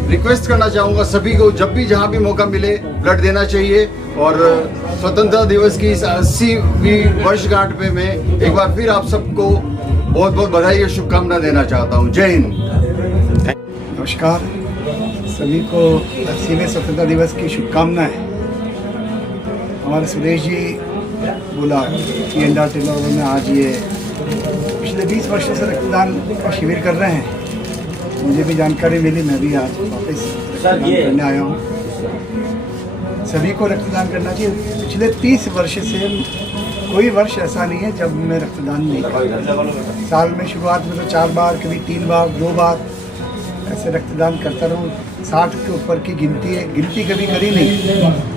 रिक्वेस्ट करना चाहूँगा सभी को, जब भी जहाँ भी मौका मिले ब्लड देना चाहिए। और स्वतंत्रता दिवस की इस 80वीं वर्षगांठ पे मैं एक बार फिर आप सबको बहुत बहुत बधाई और शुभकामना देना चाहता हूँ। जय हिंद। नमस्कार, सभी को 80वें स्वतंत्रता दिवस की शुभकामनाएं। हमारे सुरेश जी बोला K&R टेलर में आज ये पिछले 20 वर्षों से रक्तदान का शिविर कर रहे हैं। मुझे भी जानकारी मिली, मैं भी आज वापस रक्तदान करने आया हूँ। सभी को रक्तदान करना चाहिए। पिछले 30 वर्ष से कोई वर्ष ऐसा नहीं है जब मैं रक्तदान नहीं करता। साल में शुरुआत में तो 4 बार, कभी 3 बार, 2 बार ऐसे रक्तदान करता रहूँ। 60 के ऊपर की गिनती है, गिनती कभी करी नहीं।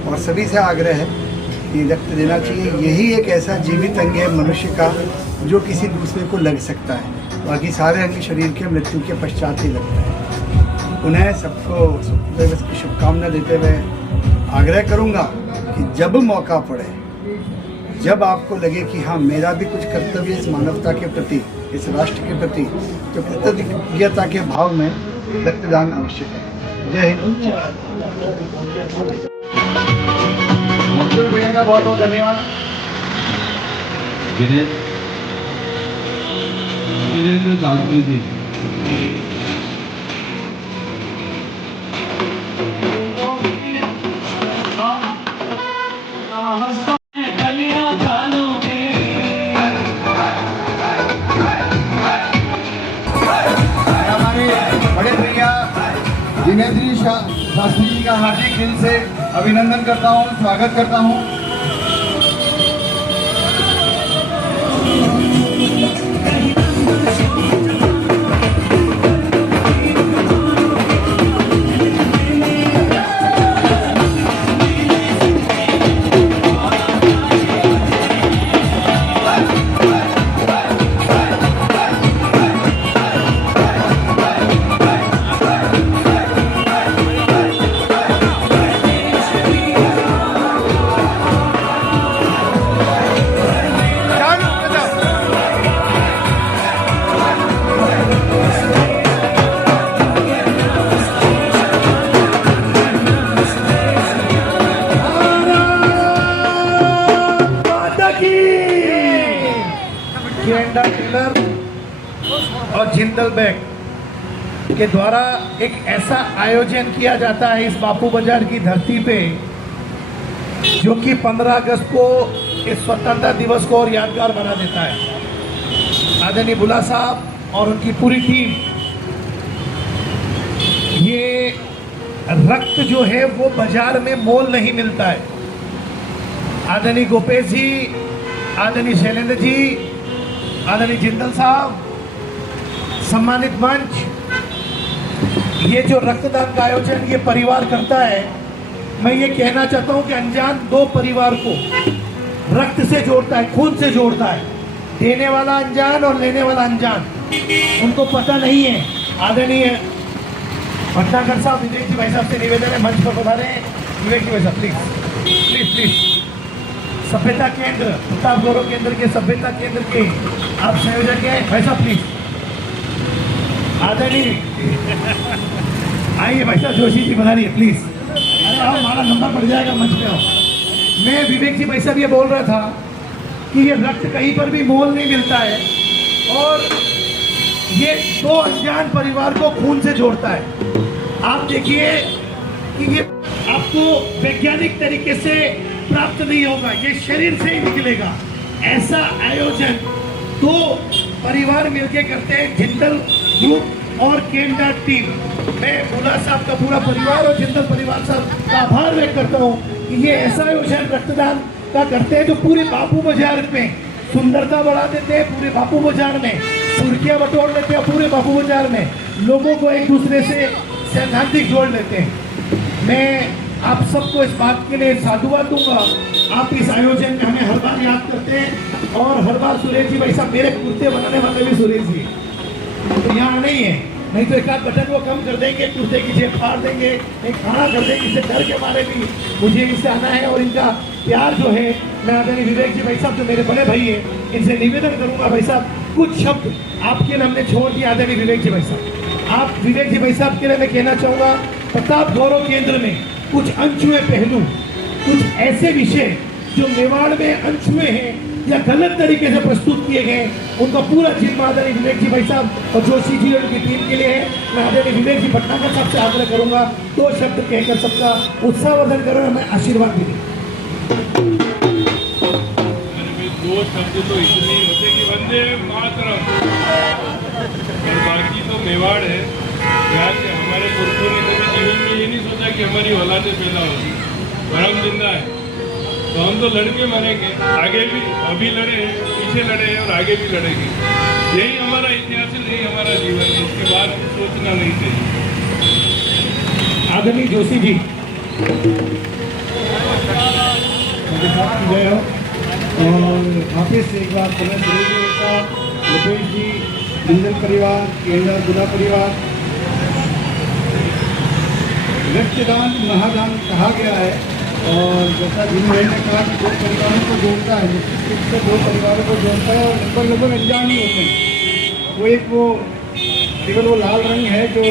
और सभी से आग्रह है कि रक्त देना चाहिए। यही एक ऐसा जीवित अंग है मनुष्य का जो किसी दूसरे को लग सकता है, बाकी सारे अंग शरीर के मृत्यु के पश्चात ही लगता है। उन्हें सबको स्वतंत्रता दिवस की शुभकामना देते हुए आग्रह करूँगा कि जब मौका पड़े, जब आपको लगे कि हाँ मेरा भी कुछ कर्तव्य इस मानवता के प्रति, इस राष्ट्र के प्रति, तो कृतज्ञता के भाव में रक्तदान आवश्यक है। जय हिंद। भैया का बहुत बहुत धन्यवाद। वीरेंद्र दासवी जी, बड़े भैया जिनेन्द्री शास्त्री जी का हार्दिक दिल से अभिनंदन करता हूँ, स्वागत करता हूँ। टेलर और जिंदल बैंक के द्वारा एक ऐसा आयोजन किया जाता है इस बापू बाजार की धरती पे, जो कि 15 अगस्त को इस स्वतंत्रता दिवस को और यादगार बना देता है। आदरणीय बुला साहब और उनकी पूरी टीम, ये रक्त जो है वो बाजार में मोल नहीं मिलता है। आदरणीय गोपेश जी, आदरणीय शैलेंद्र जी, आदरणीय जिंदल साहब, सम्मानित मंच, ये जो रक्तदान का आयोजन ये परिवार करता है, मैं ये कहना चाहता हूँ कि अनजान दो परिवार को रक्त से जोड़ता है, खून से जोड़ता है। देने वाला अनजान और लेने वाला अनजान, उनको पता नहीं है। आदरणीय भटनागर साहब, विवेक जी भाई साहब से निवेदन है, मंच पर पधारे। विवेक जी भाई साहब प्लीज प्लीज प्लीज। सभ्यता केंद्र, प्रताप गौरव केंद्र के सभ्यता केंद्र के आप संयोजक हैं भाई साहब, प्लीज। आदरणीय आइए भाई साहब, जोशी जी बना रही है प्लीज। अरे आओ, हमारा नंबर पड़ जाएगा, मंच पे आओ। मैं विवेक जी भाई साहब ये बोल रहा था कि ये रक्त कहीं पर भी मोल नहीं मिलता है और ये दो अनजान परिवार को खून से जोड़ता है। आप देखिए कि ये आपको वैज्ञानिक तरीके से प्राप्त नहीं होगा, ये शरीर से ही निकलेगा। ऐसा आयोजन दो परिवार मिलकर करते हैं, जिंदल ग्रुप और केंद्र टीम। मैं बुला साहब का पूरा परिवार और जिंदल परिवार साहब का आभार व्यक्त करता हूँ कि ये ऐसा आयोजन रक्तदान का करते हैं जो पूरे बापू बाजार में सुंदरता बढ़ा देते हैं, पूरे बापू बाजार में सुर्खियाँ बटोर लेते हैं, पूरे बापू बाजार में लोगों को एक दूसरे से सैद्धांतिक जोड़ लेते हैं। मैं आप सबको इस बात के लिए साधुवाद दूंगा। आप इस आयोजन में हमें हर बार याद करते हैं और हर बार सुरेश जी भाई साहब, मेरे कुर्ते बनाने वाले भी सुरेश जी तो यहाँ नहीं है, नहीं तो एक आध बटन वो कम कर देंगे, कुर्ते की जेब फाड़ देंगे, एक खाना कर देंगे। इससे डर के मारे भी मुझे इनसे आना है और इनका प्यार जो है, मैं आदरणीय विवेक जी भाई साहब जो मेरे बड़े भाई हैं, इनसे निवेदन करूंगा भाई साहब कुछ शब्द आपके लिए हमने छोड़ दिया। आदरणीय विवेक जी भाई साहब, आप विवेक जी भाई साहब के लिए मैं कहना चाहूँगा, प्रताप गौरव केंद्र में कुछ अनछुए पहलू, कुछ ऐसे विषय जो मेवाड़ में अनछुए हैं या गलत तरीके से प्रस्तुत किए गए, उनका पूरा जिम्मा आदरणीय विवेक जी भाई साहब और जोशी जी और उनकी टीम के लिए है। मैं आदरणीय विवेक जी भटनागर साहब से आग्रह करूंगा, दो शब्द कहकर सबका उत्साहवर्धन करो, हमें आशीर्वाद भी। दो शब्द तो इतने ही होते कि वंदे मातरम, और बाकी तो मेवाड़ है। यहाँ के हमारे पुरखों ने कभी जीवन में ये नहीं सोचा कि हमारी औलादें पैदा होगी, और हम जिंदा है तो हम तो लड़के मरेंगे, आगे भी, अभी लड़े हैं, पीछे लड़े हैं और आगे भी लड़ेंगे। यही हमारा इतिहास है, यही हमारा जीवन है, इसके बाद सोचना नहीं चाहिए। आदरणीय जोशी जी गए हो और वापिस एक बार पुनः सुरेश जी साहब, रुपेश जी, जिंदल परिवार, केंद्र बुला परिवार, रक्तदान महादान कहा गया है और जैसा जिन्होंने कहा कि दो परिवारों को जोड़ता है, निश्चित रूप से दो परिवारों को जोड़ता है और लगभग अनजान ही होते हैं। वो एक वो केवल वो लाल रंग है जो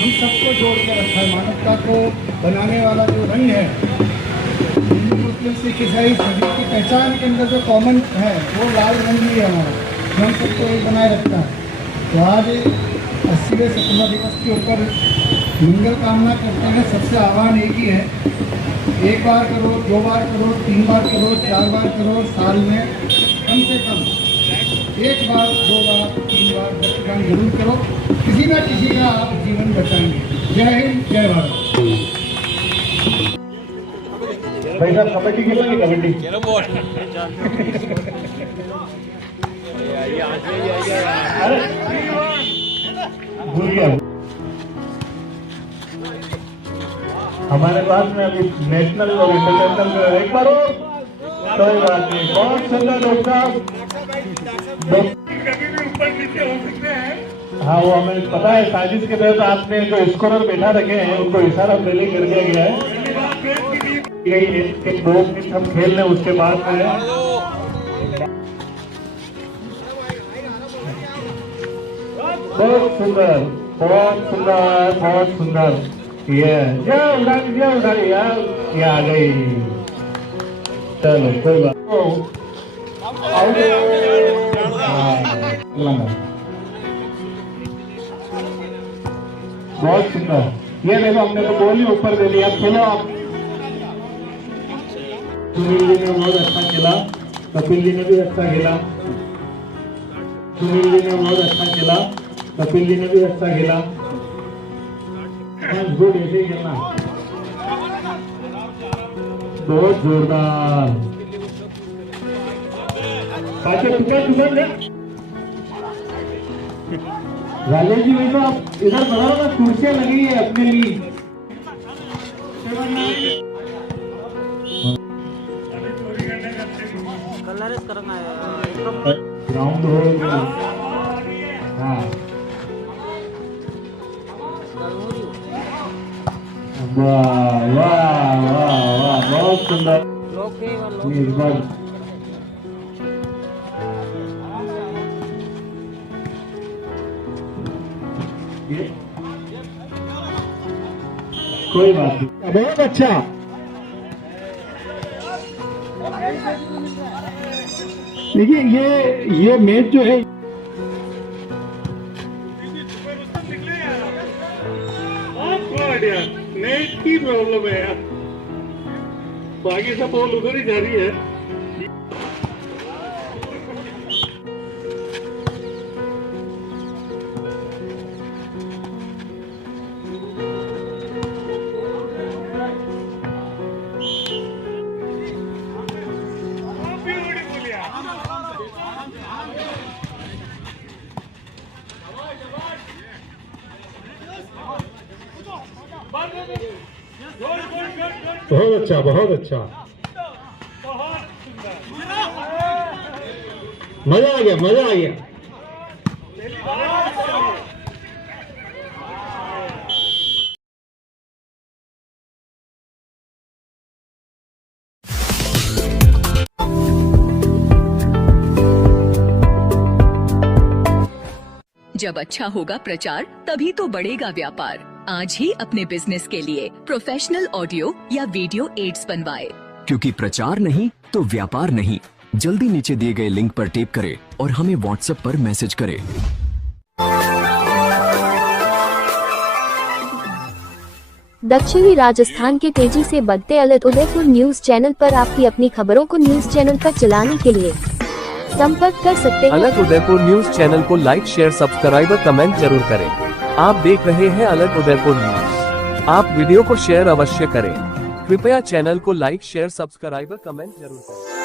हम सबको जोड़ के रखा है, मानवता को बनाने वाला जो रंग है, हिंदू मुस्लिम सिख ईसाई सभी की पहचान के अंदर जो कॉमन है वो लाल रंग ही है हमारा, जो हम सबको एक बनाए रखता है। तो आज 80वें स्वतंत्रता दिवस के ऊपर मंगल कामना करते हैं। सबसे आह्वान एक ही है, एक बार करो, दो बार करो, 3 बार करो, 4 बार करो, साल में कम से कम 1 बार, 2 बार, 3 बार रक्तदान जरूर करो, किसी ना किसी का आप जीवन बचाएंगे। जय हिंद, जय भारत। भाई साहब कबड्डी खेलेंगे, कबड्डी भूल गया। हमारे पास में अभी नेशनल और इंटरनेशनल एक बार और कोई बात नहीं। बहुत सुंदर डॉक्टर साहब, कभी भी ऊपर नीचे हो सकते हैं। हाँ, वो हमें पता है। साजिश के तहत आपने जो स्कोरर बैठा रखे हैं उनको इशारा पहले कर दिया गया है। एक 2 मिनट हम खेल लें, उसके बाद में बहुत सुंदर, बहुत सुंदर, बहुत सुंदर। ये उड़ा यार, ये आ गई। चलो कोई बात। बहुत सुंदर। ये देखो, हमने तो बॉल ही ऊपर दे दिया। खेलो आप। सुनील जी ने बहुत अच्छा खेला, कपिल जी ने भी अच्छा खेला। सुनील जी ने बहुत अच्छा खेला, कपिल जी ने भी अच्छा खेला। गुड, ऐसे ही खेलना। बहुत जोरदार। राजेश जी, भाई तो आप इधर बढ़ाओ ना, कुर्सियां लगी है अपने लिए। ग्राउंड हो। हाँ, वाह वाह वाह वाह, बहुत सुंदर। इस बार कोई बात नहीं, बहुत अच्छा। देखिए, ये मैच जो है, नेट की प्रॉब्लम है यार। बाकी सब बॉल उधर ही जा रही है। बहुत अच्छा, बहुत अच्छा। मजा आ गया, मजा आ गया। जब अच्छा होगा प्रचार, तभी तो बढ़ेगा व्यापार। आज ही अपने बिजनेस के लिए प्रोफेशनल ऑडियो या वीडियो एड्स बनवाए। क्योंकि प्रचार नहीं तो व्यापार नहीं। जल्दी नीचे दिए गए लिंक पर टैप करें और हमें व्हाट्सएप पर मैसेज करें। दक्षिणी राजस्थान के तेजी से बढ़ते अलग उदयपुर न्यूज चैनल पर आपकी अपनी खबरों को न्यूज चैनल पर चलाने के लिए संपर्क कर सकते हैं। अलग उदयपुर न्यूज चैनल को लाइक, शेयर, सब्सक्राइब और कमेंट जरूर करें। आप देख रहे हैं अलग उदयपुर न्यूज। आप वीडियो को शेयर अवश्य करें। कृपया चैनल को लाइक, शेयर, सब्सक्राइब और कमेंट जरूर करें।